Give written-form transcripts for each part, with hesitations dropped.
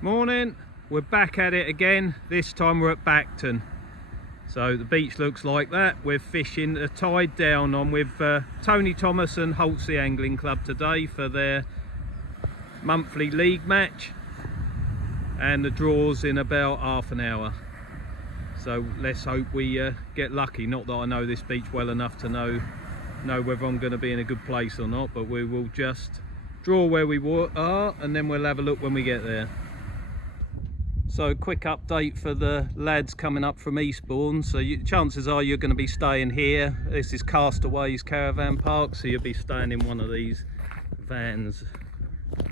Morning, we're back at it again. This time we're at Bacton. So the beach looks like that. We're fishing a tide down on with Tony Thomas and Holtsey Angling Club today for their monthly league match, and the draw's in about half an hour. So let's hope we get lucky. Not that I know this beach well enough to know whether I'm going to be in a good place or not, but we will just draw where we are and then we'll have a look when we get there. So quick update for the lads coming up from Eastbourne. So chances are you're going to be staying here. This is Castaways Caravan Park, so you'll be staying in one of these vans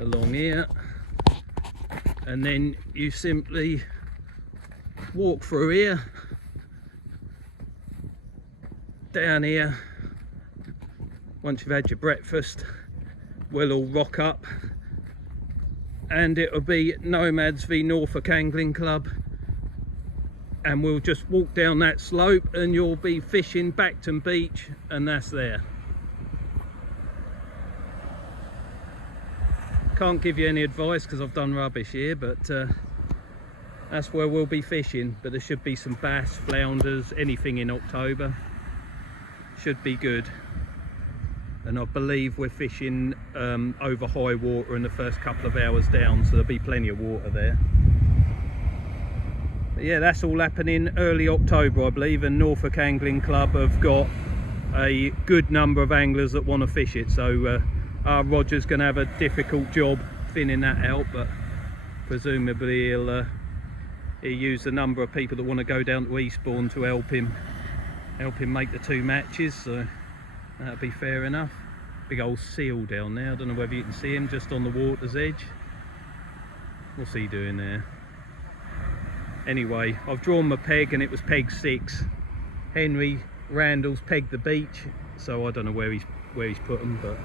along here, and then you simply walk through here, down here. Once you've had your breakfast, we'll all rock up and it'll be Nomads v Norfolk Angling Club, and we'll just walk down that slope and you'll be fishing Bacton Beach, and that's there. Can't give you any advice because I've done rubbish here, but that's where we'll be fishing. But there should be some bass, flounders, anything in October. Should be good. And I believe we're fishing over high water in the first couple of hours down, so there'll be plenty of water there. But yeah, that's all happening early October, I believe, and Norfolk Angling Club have got a good number of anglers that want to fish it. So our Roger's going to have a difficult job thinning that out, but presumably he'll use the number of people that want to go down to Eastbourne to help him make the two matches. So that'll be fair enough. Big old seal down there. I don't know whether you can see him just on the water's edge. What's he doing there? Anyway, I've drawn my peg and it was peg 6. Henry Randall's pegged the beach, so I don't know where he's put them, but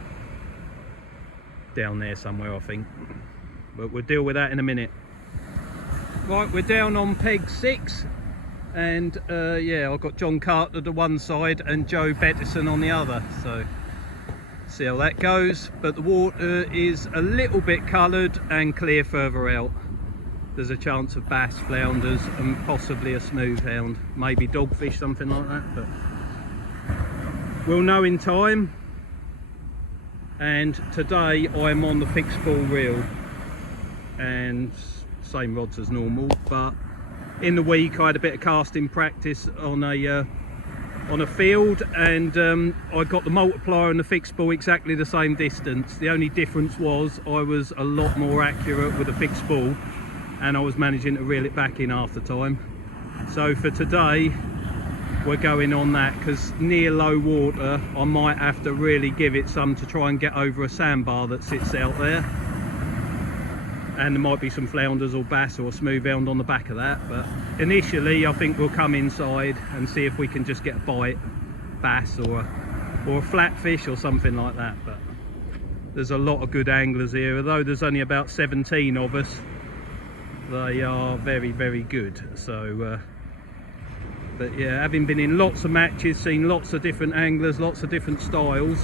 down there somewhere I think. But we'll deal with that in a minute. Right, we're down on peg 6. And yeah, I've got John Carter to one side and Joe Bettison on the other, so see how that goes. But the water is a little bit coloured and clear further out. There's a chance of bass, flounders and possibly a smooth hound, maybe dogfish, something like that, but we'll know in time. And today I'm on the fixed ball reel and same rods as normal, but in the week I had a bit of casting practice on a field, and I got the multiplier and the fixed ball exactly the same distance. The only difference was I was a lot more accurate with a fixed ball and I was managing to reel it back in half the time. So for today we're going on that, because near low water I might have to really give it some to try and get over a sandbar that sits out there. And there might be some flounders or bass or a smooth hound on the back of that, but initially I think we'll come inside and see if we can just get a bite, bass or a flatfish or something like that. But there's a lot of good anglers here, although there's only about 17 of us. They are very, very good. So but yeah, having been in lots of matches, seen lots of different anglers, lots of different styles,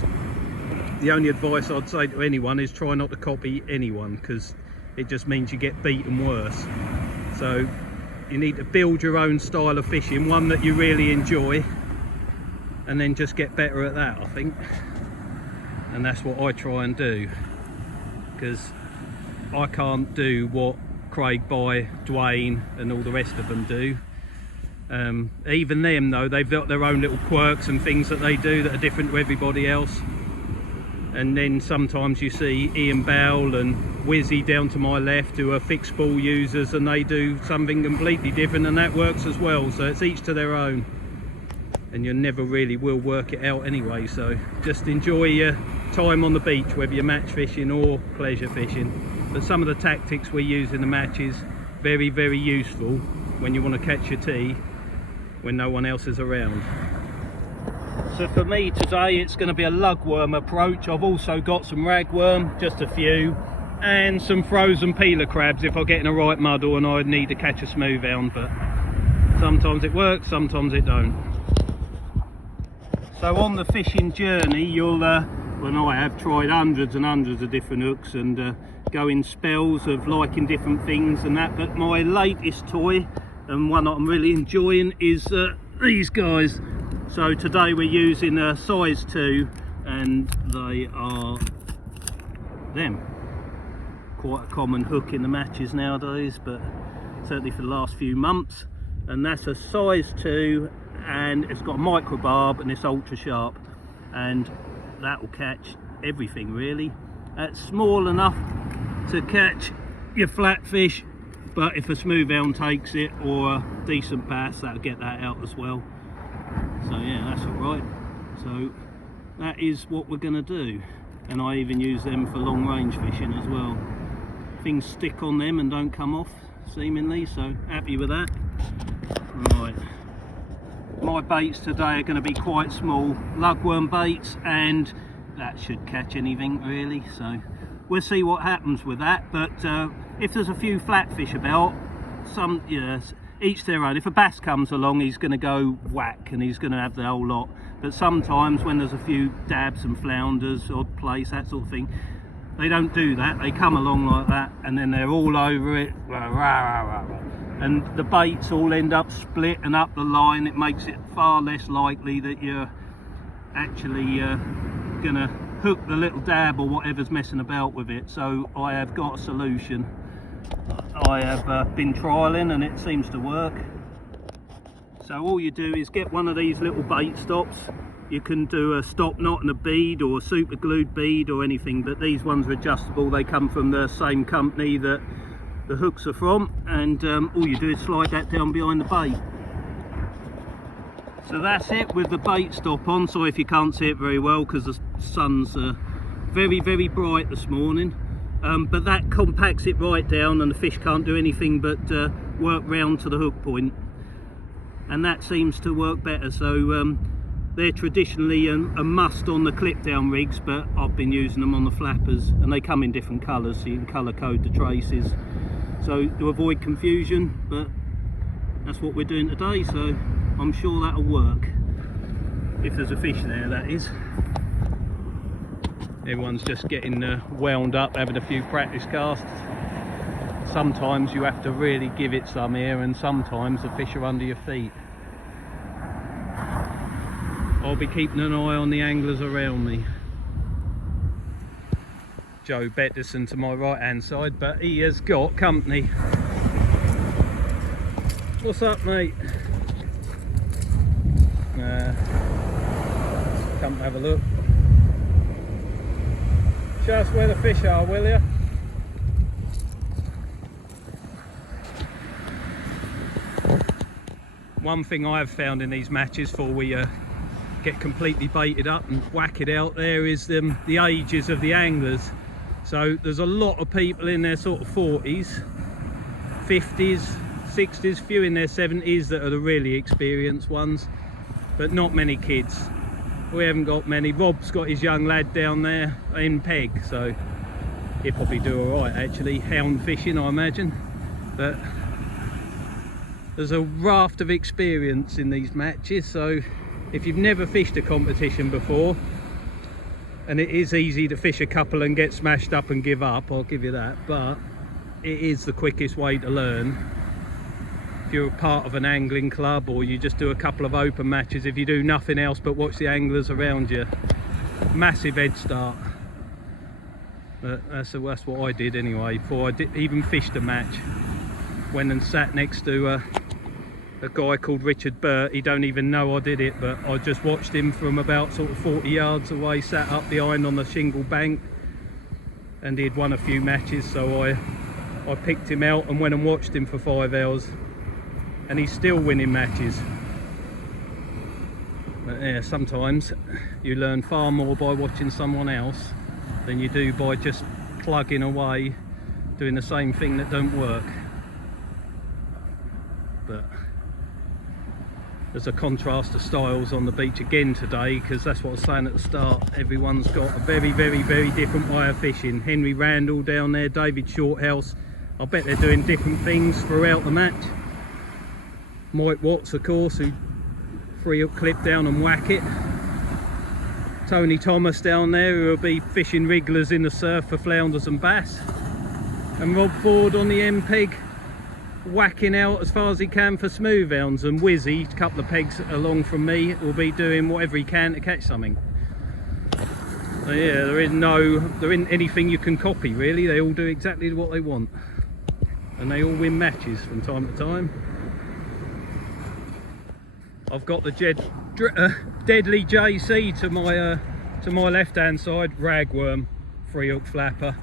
the only advice I'd say to anyone is try not to copy anyone, because it just means you get beaten worse. So you need to build your own style of fishing, one that you really enjoy, and then just get better at that, I think. And that's what I try and do, because I can't do what Craig Bye, Dwayne and all the rest of them do. Even them though, they've got their own little quirks and things that they do that are different to everybody else. And then sometimes you see Ian Bowell and Wizzy down to my left, who are fixed ball users, and they do something completely different, and that works as well. So it's each to their own, and you never really will work it out anyway. So just enjoy your time on the beach, whether you're match fishing or pleasure fishing. But some of the tactics we use in the matches, very, very useful when you want to catch your tea when no one else is around. So for me today it's going to be a lugworm approach. I've also got some ragworm, just a few, and some frozen peeler crabs if I get in a right muddle and I need to catch a smooth hound, but sometimes it works, sometimes it don't. So on the fishing journey you'll, well, I have tried hundreds and hundreds of different hooks, and go in spells of liking different things and that, but my latest toy, and one that I'm really enjoying, is these guys. So today we're using a size 2, and they are them. Quite a common hook in the matches nowadays, but certainly for the last few months. And that's a size 2, and it's got a micro barb and it's ultra sharp, and that will catch everything really. It's small enough to catch your flatfish, but if a smooth elm takes it, or a decent bass, that'll get that out as well. So yeah, that's alright. So that is what we're going to do, and I even use them for long range fishing as well. Things stick on them and don't come off seemingly, so happy with that. Right, my baits today are going to be quite small lugworm baits, and that should catch anything really, so we'll see what happens with that. But if there's a few flatfish about, some, yes, each their own. If a bass comes along, he's going to go whack and he's going to have the whole lot. But sometimes when there's a few dabs and flounders, odd place, that sort of thing, they don't do that. They come along like that and then they're all over it, and the baits all end up split and up the line. It makes it far less likely that you're actually gonna hook the little dab or whatever's messing about with it. So I have got a solution. I have been trialing and it seems to work. So all you do is get one of these little bait stops. You can do a stop knot and a bead, or a super glued bead, or anything, but these ones are adjustable. They come from the same company that the hooks are from, and all you do is slide that down behind the bait. So that's it with the bait stop on. So if you can't see it very well because the sun's very bright this morning, but that compacts it right down and the fish can't do anything but work round to the hook point, and that seems to work better. So they're traditionally a must on the clip down rigs, but I've been using them on the flappers, and they come in different colours so you can colour code the traces, so to avoid confusion. But that's what we're doing today, so I'm sure that'll work, if there's a fish there, that is. Everyone's just getting wound up, having a few practice casts. Sometimes you have to really give it some here, and sometimes the fish are under your feet. I'll be keeping an eye on the anglers around me. Joe Betterson to my right hand side, but he has got company. What's up, mate? Come have a look. Show us where the fish are, will you? One thing I have found in these matches before we get completely baited up and whack it out there is the ages of the anglers. So there's a lot of people in their sort of 40s, 50s, 60s, few in their 70s that are the really experienced ones, but not many kids. We haven't got many. Rob's got his young lad down there in peg, so he'll probably do all right actually, hound fishing I imagine. But there's a raft of experience in these matches, so if you've never fished a competition before, and it is easy to fish a couple and get smashed up and give up, I'll give you that, but it is the quickest way to learn. If you're a part of an angling club, or you just do a couple of open matches, if you do nothing else but watch the anglers around you, massive head start. But that's what I did anyway, before I even fished a match. Went and sat next to a guy called Richard Burt. He don't even know I did it, but I just watched him from about sort of 40 yards away, sat up behind on the shingle bank, and he'd won a few matches, so I picked him out and went and watched him for 5 hours, and he's still winning matches. But yeah, sometimes you learn far more by watching someone else than you do by just plugging away doing the same thing that don't work. But there's a contrast of styles on the beach again today, because that's what I was saying at the start, everyone's got a very different way of fishing. Henry Randall down there, David Shorthouse, I bet they're doing different things throughout the match. Mike Watts, of course, who free up clip down and whack it. Tony Thomas down there, who will be fishing wrigglers in the surf for flounders and bass. And Rob Ford on the end peg, whacking out as far as he can for smooth hounds, and Wizzy, a couple of pegs along from me, will be doing whatever he can to catch something. So yeah, there isn't anything you can copy really. They all do exactly what they want, and they all win matches from time to time. I've got the Deadly JC to my left hand side, ragworm, 3-hook flapper,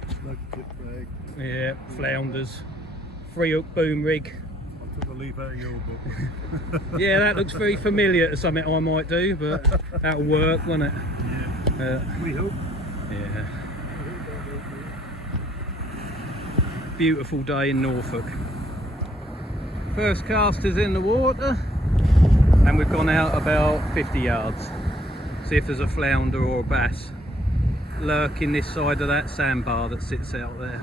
yeah, flounders, 3-hook boom rig. I took a leaf out of your book. Yeah, that looks very familiar to something I might do, but that'll work, won't it? Yeah. We hope. Yeah. Beautiful day in Norfolk. First cast is in the water, and we've gone out about 50 yards. See if there's a flounder or a bass lurking this side of that sandbar that sits out there.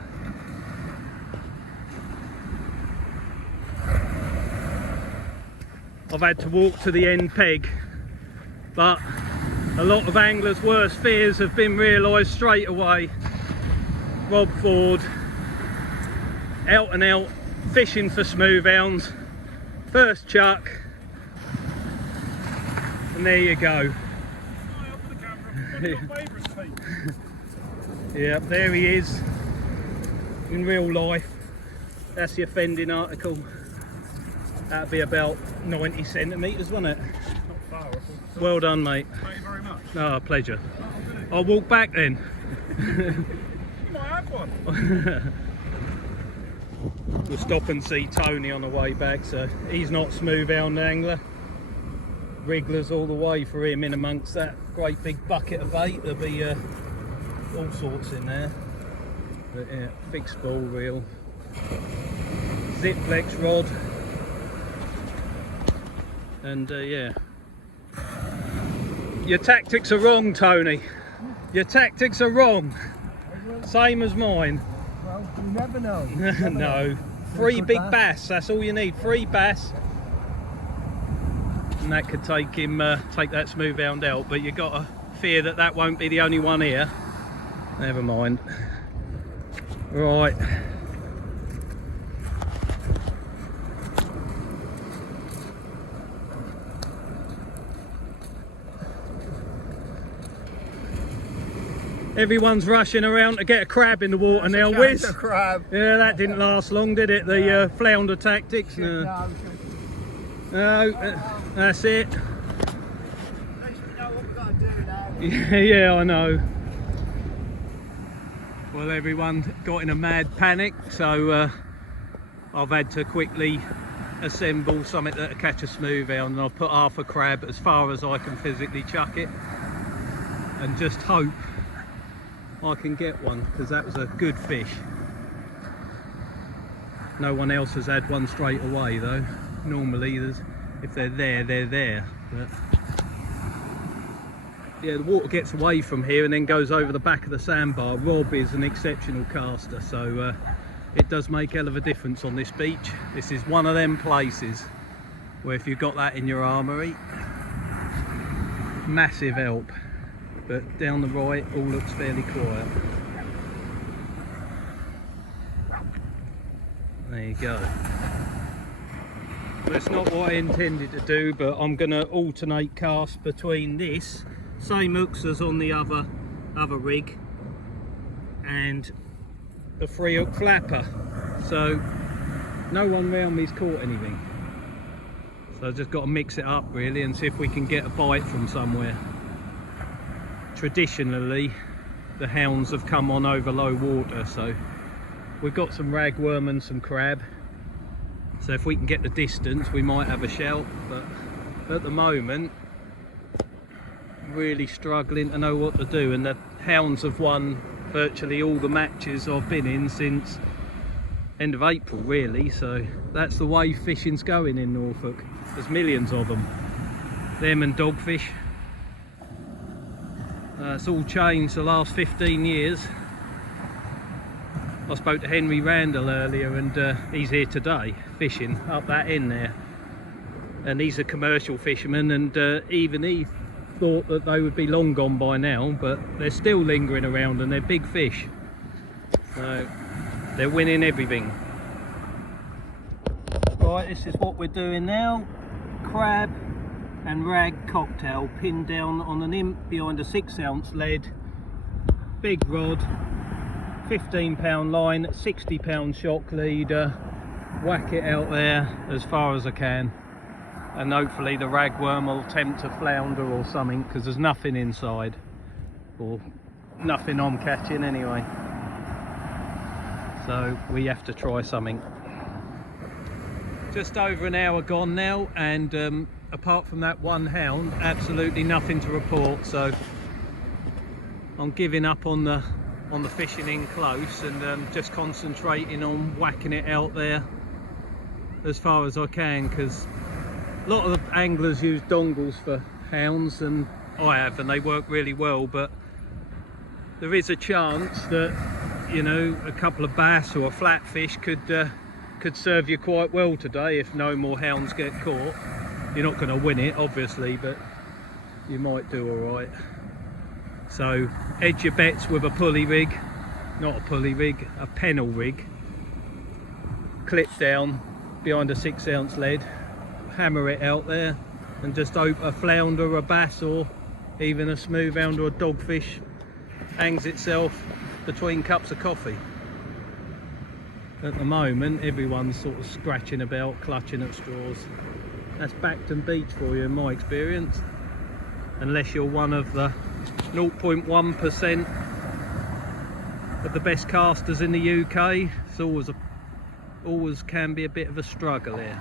I've had to walk to the end peg, but a lot of anglers' worst fears have been realised straight away. Rob Ford, out and out, fishing for smooth hounds, first chuck, and there you go. Yeah, there he is in real life. That's the offending article. That'd be about 90 centimetres, wouldn't it? Not far. Well done, mate. Thank you very much. Oh, pleasure. I'll walk back then. You might have one. We'll stop and see Tony on the way back, so he's not smooth hound angler. Wrigglers all the way for him in amongst that great big bucket of bait. There'll be all sorts in there. But yeah, big spool reel, Zipflex rod, and yeah. Your tactics are wrong, Tony. Your tactics are wrong. Same as mine. Well, you never know. No. 3 big bass, that's all you need. 3 bass. And that could take him, take that smooth hound out, but you've got to fear that that won't be the only one here. Never mind. Right. Everyone's rushing around to get a crab in the water now, Wiz. Crab. Yeah, that didn't last long, did it? The flounder tactics. No, that's it. Yeah, I know. Well, everyone got in a mad panic, so I've had to quickly assemble something that'll catch a smooth hound, and I've put half a crab as far as I can physically chuck it, and just hope I can get one, because that was a good fish. No one else has had one straight away though. Normally if they're there, they're there. But yeah, the water gets away from here and then goes over the back of the sandbar. Rob is an exceptional caster, so it does make hell of a difference on this beach. This is one of them places where if you've got that in your armoury, massive help. But down the right, all looks fairly quiet. There you go. Well, it's not what I intended to do, but I'm going to alternate cast between this, same hooks as on the other rig, and the 3-hook flapper. So no one round me's caught anything. So I've just got to mix it up really and see if we can get a bite from somewhere. Traditionally the hounds have come on over low water, so we've got some ragworm and some crab, so if we can get the distance we might have a shout, but at the moment really struggling to know what to do. And the hounds have won virtually all the matches I've been in since end of April really, so that's the way fishing's going in Norfolk. There's millions of them and dogfish. It's all changed the last 15 years. I spoke to Henry Randall earlier, and he's here today fishing up that end there, and he's a commercial fisherman, and even he thought that they would be long gone by now, but they're still lingering around and they're big fish. So They're winning everything. Right, this is what we're doing now. Crab and rag cocktail pinned down on an imp behind a 6-ounce lead. Big rod, 15-pound line, 60-pound shock leader. Whack it out there as far as I can. And hopefully the ragworm will attempt to flounder or something, because there's nothing inside. Or nothing I'm catching anyway. So we have to try something. Just over an hour gone now, and apart from that one hound, absolutely nothing to report. So I'm giving up on the fishing in close, and just concentrating on whacking it out there as far as I can, because a lot of the anglers use dongles for hounds, and I have, and they work really well. But there is a chance that, you know, a couple of bass or a flatfish could serve you quite well today if no more hounds get caught. You're not going to win it, obviously, but you might do all right. So hedge your bets with a pulley rig, not a pulley rig, a pennel rig. Clip down behind a 6-ounce lead, hammer it out there, and just hope a flounder, a bass, or even a smooth hound or a dogfish hangs itself between cups of coffee. At the moment, everyone's sort of scratching about, clutching at straws. That's Bacton Beach for you in my experience. Unless you're one of the 0.1% of the best casters in the UK, it's always can be a bit of a struggle here.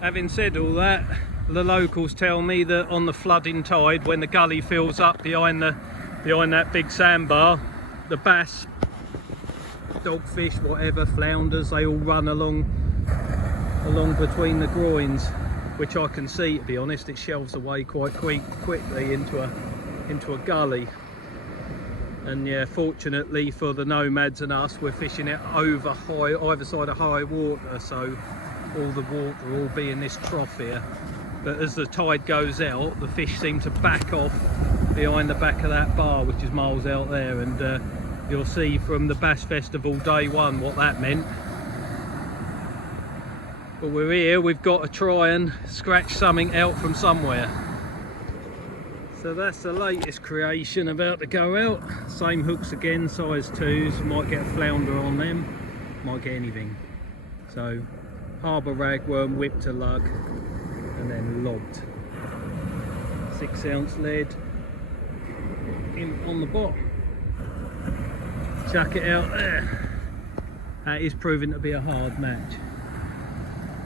Having said all that, the locals tell me that on the flooding tide, when the gully fills up behind that big sandbar, the bass, dogfish, whatever, flounders, they all run along between the groins, which I can see, to be honest. It shelves away quite quickly into a gully. And yeah, fortunately for the nomads and us, we're fishing it over either side of high water, so all the water will be in this trough here. But as the tide goes out, the fish seem to back off behind the back of that bar, which is miles out there, and you'll see from the Bass Festival day one what that meant. But we're here, we've got to try and scratch something out from somewhere. So that's the latest creation about to go out. Same hooks again, size 2s, might get a flounder on them, might get anything. So harbour ragworm, whipped to lug, and then lobbed. 6-ounce lead on the bottom. Chuck it out there. That is proving to be a hard match.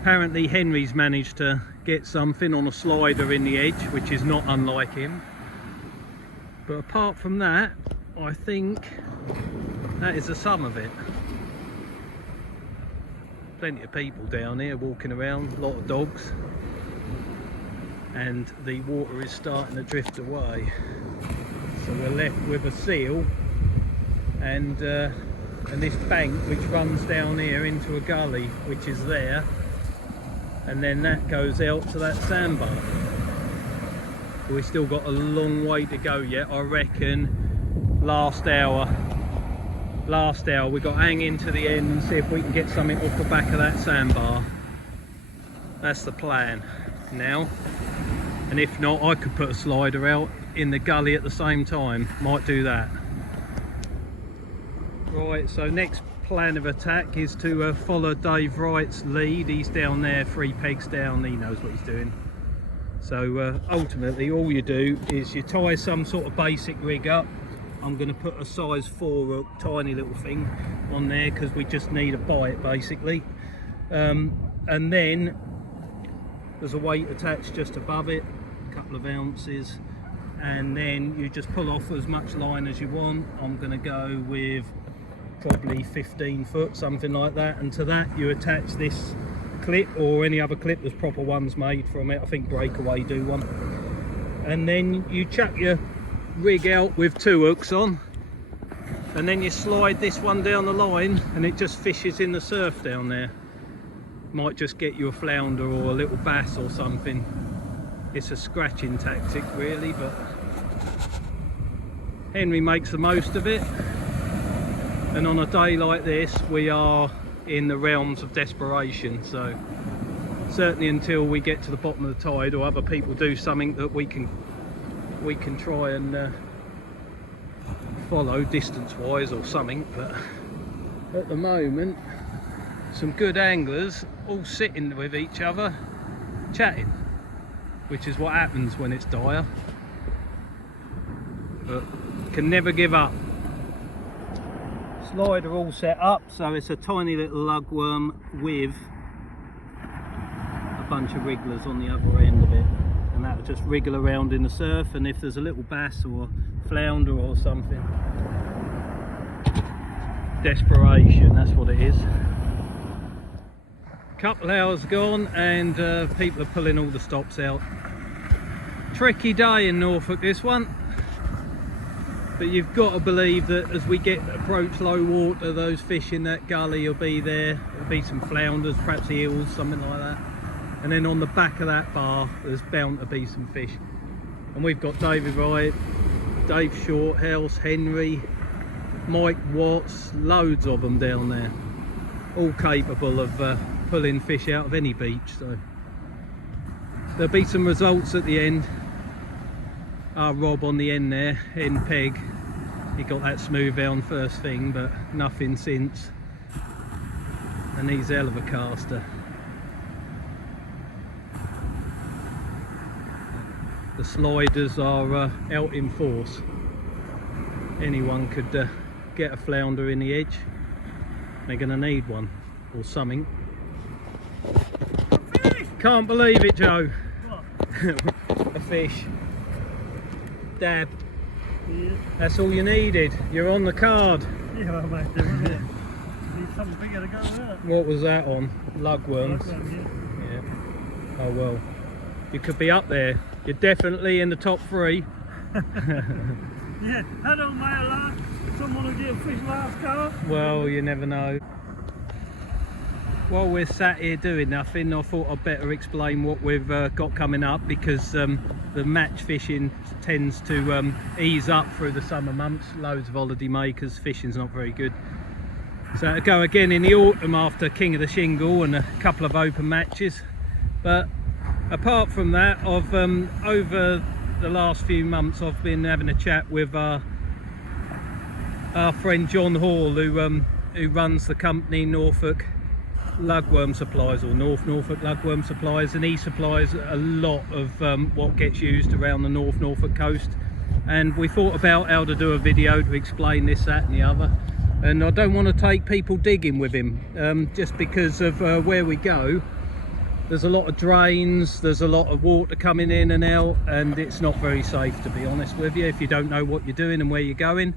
Apparently Henry's managed to get something on a slider in the edge, which is not unlike him. But apart from that, I think that is the sum of it. Plenty of people down here walking around, a lot of dogs, and the water is starting to drift away. So we're left with a seal and this bank which runs down here into a gully which is there, and then that goes out to that sandbar. We've still got a long way to go yet. I reckon last hour we've got to hang into the end and see if we can get something off the back of that sandbar. That's the plan now, and if not, I could put a slider out in the gully at the same time. Might do that. Right, so next plan of attack is to follow Dave Wright's lead. He's down there 3 pegs down, he knows what he's doing. So ultimately all you do is you tie some sort of basic rig up. I'm going to put a size 4 hook, tiny little thing on there, because we just need a bite basically. And then there's a weight attached just above it, a couple of ounces, and then you just pull off as much line as you want. I'm going to go with probably 15 foot, something like that, and to that you attach this clip or any other clip. There's proper ones made from it, I think Breakaway do one, and then you chuck your rig out with 2 hooks on, and then you slide this one down the line and it just fishes in the surf down there. Might just get you a flounder or a little bass or something. It's a scratching tactic really, but Henry makes the most of it. and on a day like this we are in the realms of desperation. So certainly until we get to the bottom of the tide or other people do something that we can try and follow distance wise or something, but at the moment some good anglers all sitting with each other chatting, which is what happens when it's dire, but can never give up. Slider all set up, so it's a tiny little lugworm with a bunch of wrigglers on the other end of it, and that'll just wriggle around in the surf, and if there's a little bass or flounder or something, desperation, that's what it is. Couple hours gone and people are pulling all the stops out. Tricky day in Norfolk this one, but you've got to believe that as we approach low water, those fish in that gully will be there. There'll be some flounders, perhaps eels, something like that, and then on the back of that bar there's bound to be some fish. And we've got David Wright, Dave Shorthouse, Henry, Mike Watts, loads of them down there, all capable of pulling fish out of any beach. So there'll be some results at the end. Our Rob on the end there, end peg, he got that smooth down first thing, but nothing since, and he's a hell of a caster. The sliders are out in force. Anyone could get a flounder in the edge. They're going to need one or something. Can't believe it, Joe. A fish. Dab. Yeah. That's all you needed. You're on the card. Yeah, well, mate, wasn't it? Need something bigger to go with that. What was that on? Lugworms. Lugworm, Yeah. Oh well. You could be up there. You're definitely in the top 3. Yeah, that don't matter, lad. Someone will get a fish last cast. Well, you never know. While we're sat here doing nothing, I thought I'd better explain what we've got coming up, because the match fishing tends to ease up through the summer months. Loads of holiday makers, fishing's not very good. So to go again in the autumn after King of the Shingle and a couple of open matches. But apart from that, I've over the last few months I've been having a chat with our friend John Hall, who runs the company Norfolk Lugworm Supplies, or North Norfolk Lugworm Supplies, and he supplies a lot of what gets used around the North Norfolk coast. And we thought about how to do a video to explain this, that and the other, and I don't want to take people digging with him, just because of where we go. There's a lot of drains, there's a lot of water coming in and out, and it's not very safe, to be honest with you, if you don't know what you're doing and where you're going.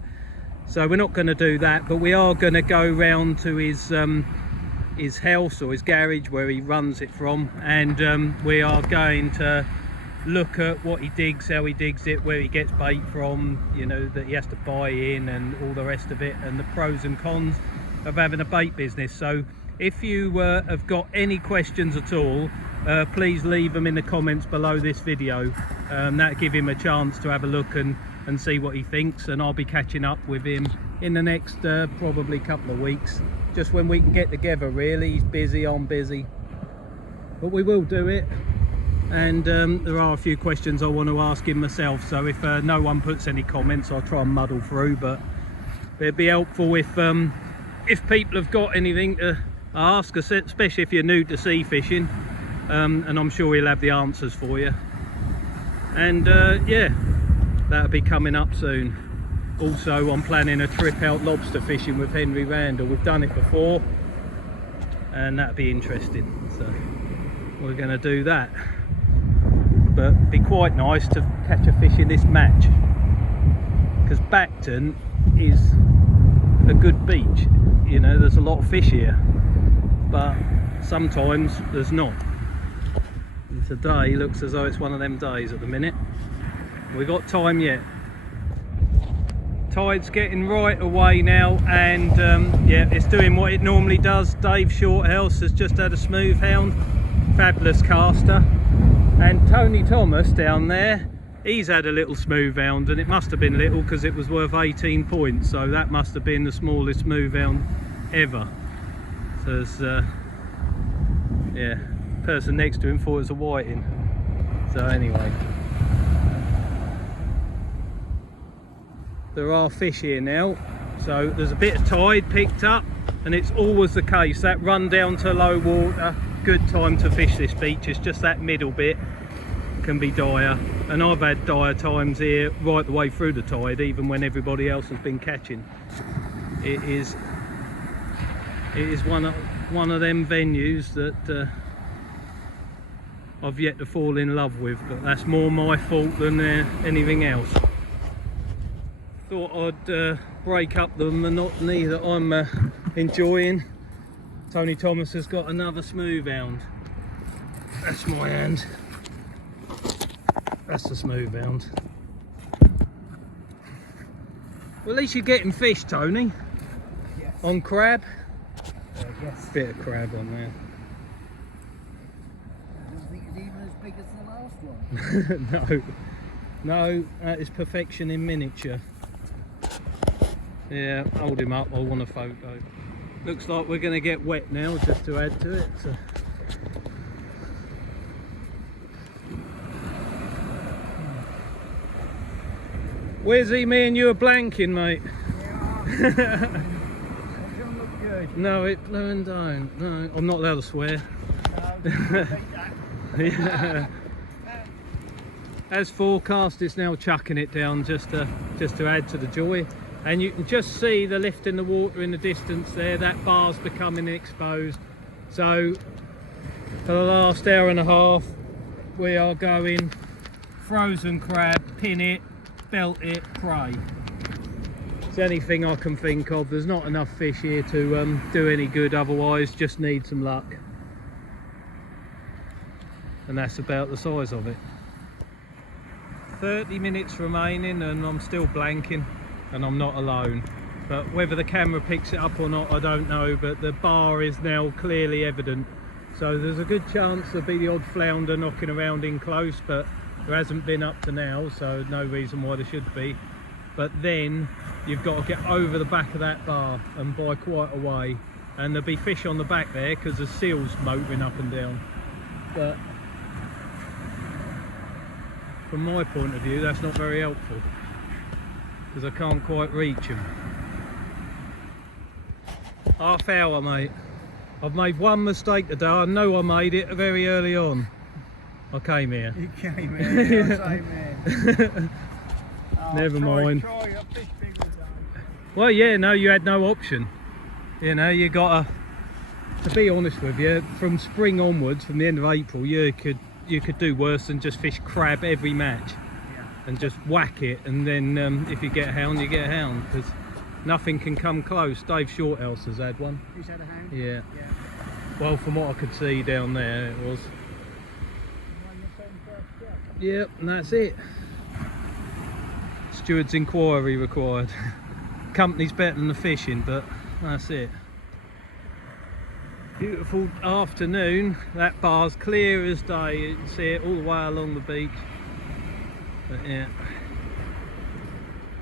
So we're not going to do that, but we are going to go round to his house or his garage where he runs it from, and we are going to look at what he digs, how he digs it, where he gets bait from, you know, that he has to buy in and all the rest of it, and the pros and cons of having a bait business. So if you have got any questions at all, please leave them in the comments below this video. That'll give him a chance to have a look and see what he thinks, and I'll be catching up with him in the next probably couple of weeks, just when we can get together really. He's busy, I'm busy, but we will do it. And there are a few questions I want to ask him myself, so if no one puts any comments, I'll try and muddle through, but it'd be helpful if people have got anything to ask, especially if you're new to sea fishing, and I'm sure he'll have the answers for you. And yeah, that'll be coming up soon. Also, I'm planning a trip out lobster fishing with Henry Randall. We've done it before, and that'll be interesting, so we're going to do that. But it'd be quite nice to catch a fish in this match, because Bacton is a good beach. You know, there's a lot of fish here, but sometimes there's not. And today looks as though it's one of them days at the minute. We've got time yet. Tide's getting right away now, and yeah, it's doing what it normally does. Dave Shorthouse has just had a smooth hound, fabulous caster, and Tony Thomas down there He's had a little smooth hound, and it must have been little because it was worth 18 points, so that must have been the smallest smooth hound ever. So it's, yeah, person next to him thought it was a whiting. So anyway, there are fish here now, so there's a bit of tide picked up, and it's always the case that run down to low water, good time to fish this beach. It's just that middle bit can be dire, and I've had dire times here right the way through the tide, even when everybody else has been catching. It is one of them venues that I've yet to fall in love with, but that's more my fault than anything else. Thought I'd break up the monotony that I'm enjoying. Tony Thomas has got another smooth hound. That's my hand. That's the smooth hound. Well, at least you're getting fish, Tony. Yes. On crab. Yes. Bit of crab on there. I don't think it's even as big as the last one. No, that is perfection in miniature. Yeah, hold him up, I want a photo. Looks like we're going to get wet now, just to add to it. So. Where's he? Me and you are blanking, mate. Yeah. It don't look good. No, it don't. No, I'm not allowed to swear. Yeah. As forecast, it's now chucking it down just to add to the joy. And you can just see the lift in the water in the distance there. That bar's becoming exposed. So for the last hour and a half, we are going frozen crab, pin it, belt it, prey. It's anything I can think of. There's not enough fish here to do any good otherwise, just need some luck. And that's about the size of it. 30 minutes remaining and I'm still blanking, and I'm not alone. But whether the camera picks it up or not, I don't know, but the bar is now clearly evident. So there's a good chance there'll be the odd flounder knocking around in close, but there hasn't been up to now, so no reason why there should be. But then you've got to get over the back of that bar and by quite a way, and there'll be fish on the back there because there's seals motoring up and down. But from my point of view, that's not very helpful because I can't quite reach them. Half hour, mate. I've made one mistake today. I know I made it very early on. I came here. You came in, man. Never mind. Try a fish bigger than. Well, yeah, no, you had no option. You know, you got to be honest with you, from spring onwards, from the end of April, you could do worse than just fish crab every match. Yeah. And just whack it, and then if you get a hound, you get a hound, because nothing can come close. Dave Shorthouse has had one. He's had a hound? Yeah. Yeah. Well, from what I could see down there, it was. Yep, and that's it. Steward's inquiry required. Company's better than the fishing, but that's it. Beautiful afternoon. That bar's clear as day. You can see it all the way along the beach. But yeah.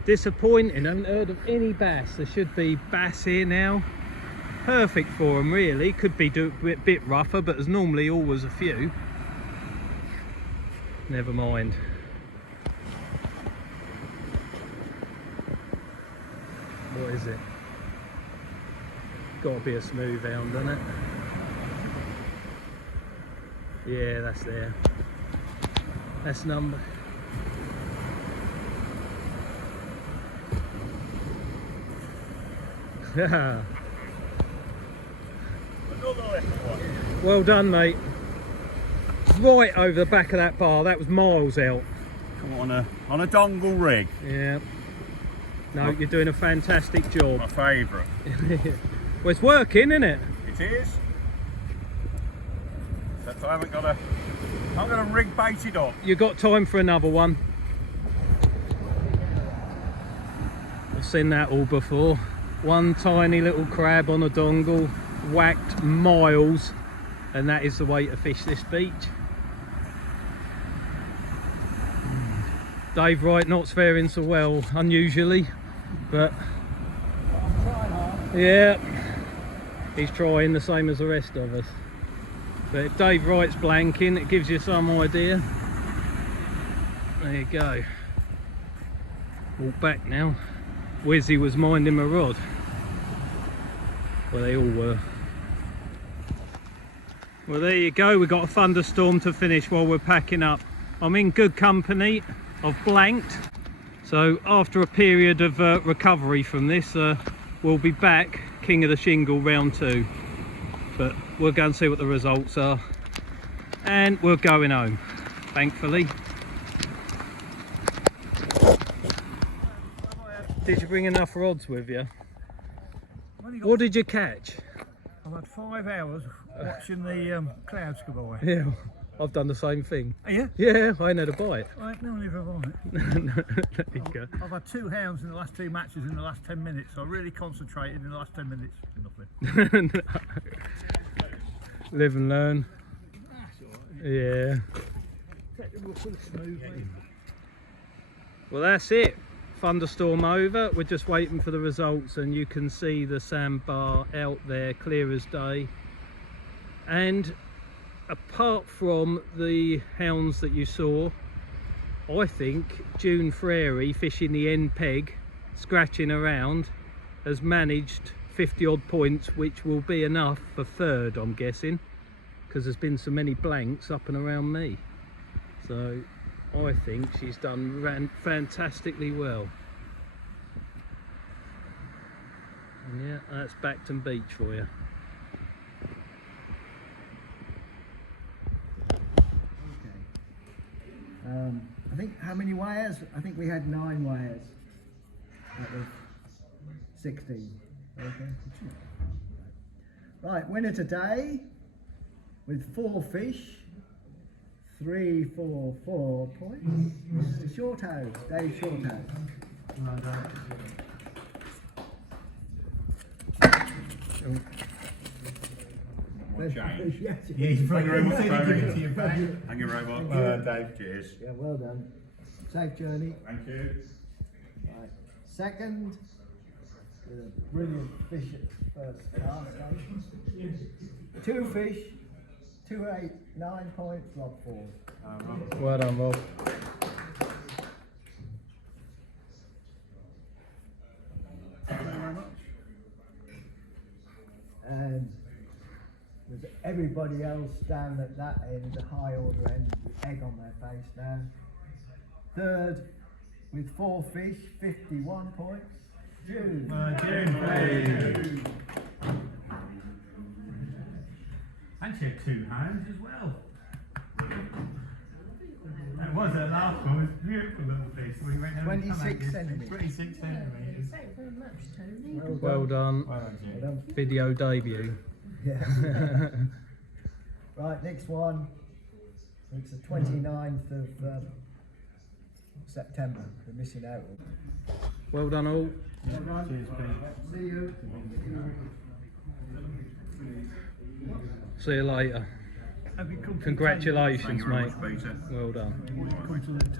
Disappointing. I haven't heard of any bass. There should be bass here now. Perfect for them, really. Could be a bit rougher, but there's normally always a few. Never mind. What is it? Got to be a smooth hound, doesn't it? Yeah, that's there. That's number. Well done, mate. Right over the back of that bar. That was miles out. Come on a dongle rig. Yeah. No, you're doing a fantastic job. My favourite. Well, it's working, isn't it? It is. Except I haven't got a. I'm going to rig baited up. You got time for another one? I've seen that all before. One tiny little crab on a dongle, whacked miles, and that is the way to fish this beach. Dave Wright not faring so well, unusually, but I'm trying hard. yeah, he's trying the same as the rest of us. But if Dave Wright's blanking, it gives you some idea. There you go. Walk back now. Wizzy was minding my rod. Well, they all were. Well, there you go. We've got a thunderstorm to finish while we're packing up. I'm in good company. I've blanked. So after a period of recovery from this, we'll be back King of the Shingle round 2. But we'll go and see what the results are. And we're going home, thankfully. Did you bring enough rods with you? What did you catch? I've had 5 hours watching the clouds go by. Yeah, I've done the same thing. Are you? Yeah, I ain't had a bite. Right, no, neither have I. There you go. I've had 2 hounds in the last 2 matches in the last 10 minutes, so I really concentrated in the last 10 minutes. Nothing. Live and learn. Yeah. Well, that's it. Thunderstorm over. We're just waiting for the results, and you can see the sandbar out there clear as day. And apart from the hounds that you saw, I think June Frary fishing the end peg, scratching around, has managed 50 odd points, which will be enough for 3rd, I'm guessing, because there's been so many blanks up and around me. So I think she's done fantastically well. And yeah, that's Bacton Beach for you. Okay. I think, how many wires? I think we had 9 wires. That was 16. Okay. Right, winner today with 4 fish. 3, 4, 4 points. Mr. Shorthouse, Dave Shorthouse. Yes, Yeah, he's thank very much. you. Thank you very much. Dave, cheers. Yeah, well done. Safe journey. Thank you. Right. 2nd, with a brilliant fish at first cast. 2 fish, 2, 8, 9 points, log 4. Well done, Rob. Thank you very much. And there's everybody else down at that end, the high order end, with egg on their face now. 3rd, with 4 fish, 51 points. June. June. And she had 2 hounds as well. That was her last one. It was beautiful little fish. We went down 26 centimetres. 26 centimetres. Thank you very much, Tony. Well done. Well done, June. Well done. Video debut. Yeah. Right, next one. It's the 29th of September. We're missing out. Well done all. Cheers, Pete. See you. See you later. Have you come to the Congratulations, table? mate. Well done. Come to the table.